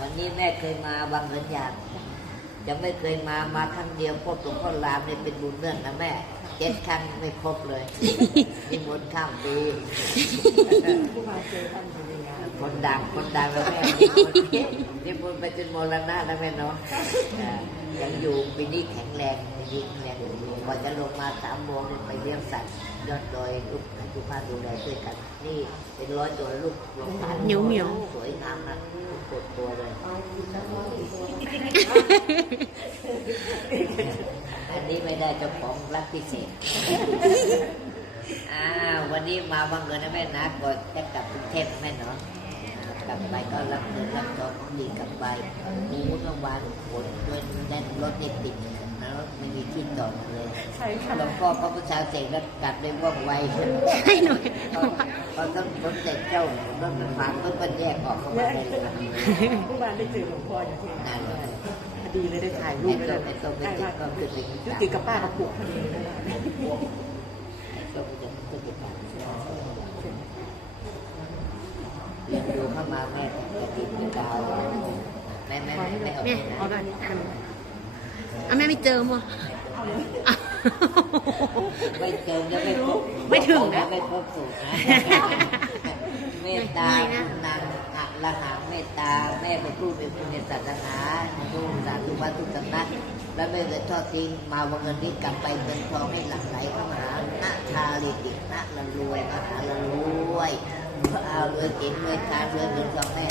วันนี้แม่เคยมาวังเงินยางยังไม่เคยมามาครั้งเดียวพบหลวงพ่อรามเนี่ยเป็นบุญเรื่องนะแม่เจ็ดครั้งไม่ครบเลยนิมนต์ข้ามปีผู้มาเจอท่านภรรยาคนดังคนดังแล้วแม่นิมนต์ไปจนมรณะแล้วแม่เนาะอ่ายังอยู่ปีนี้แข็งแรงปีนี้แข็งแรงอยู่กว่าจะลงมาสามโมงเนี่ยไปเลี้ยงสัตว์ยอดดอยลูกให้ทุกบ้านดูแลช่วยกัน นี่เป็นร้อยตัวลูกลงมาเหนียวเหนียวสวยงามนะปวดตัวเลย เอาคุณจะร้อยตัว อันนี้ไม่ได้เจ้าของรักพิเศษอ่าวันนี้มาบังเอิญนะแม่นะก่อนจะกลับกรุงเทพแม่เนาะอ่ากลับไปก็รับเงินรับทองดีกลับไปหมูเมื่อวานขนด้วยแน่นรถนี่ติดนะรถไม่มีที่จอดเลยใช่ค่ะหลวงพ่อพระพุทธาเสกแล้วกลับได้ว่องไวใช่หนูพอต้องสมเด็จเจ้ารถมันผ่านก็แยกออกเข้ามาได้เลยผู้มาได้เจอหลวงพ่ออย่างที่นั่นเลย พอดีเลยได้ถ่ายรูปเลยไม่ต้องไม่ได้ต้องว่าไม่ต้องยุติกับป้ากับปู่พอดีเลยก็จะก็จะตามเรียนดูเข้ามาแม่จะกินเป็นดาวแม่แม่แม่ไม่ออกแม่นะเอาได้ทันอะแม่ไม่เจอมั้งอะไม่เจอจะไม่พบไม่ถึงนะไม่พบสูตรนะเมตตาคุณนางอะ ละหาเมตตาแม่เป็นผู้เป็นผู้ในศาสนาประตูสาธุวัตถุสำนักและไม่เคยทอดทิ้งมาวันนี้กลับไปเป็นทองให้หลั่งไหลเข้ามาหาณชาลิกิณละรวยมหาละรวยเอารวยกินรวยทานรวยเงินทองแม่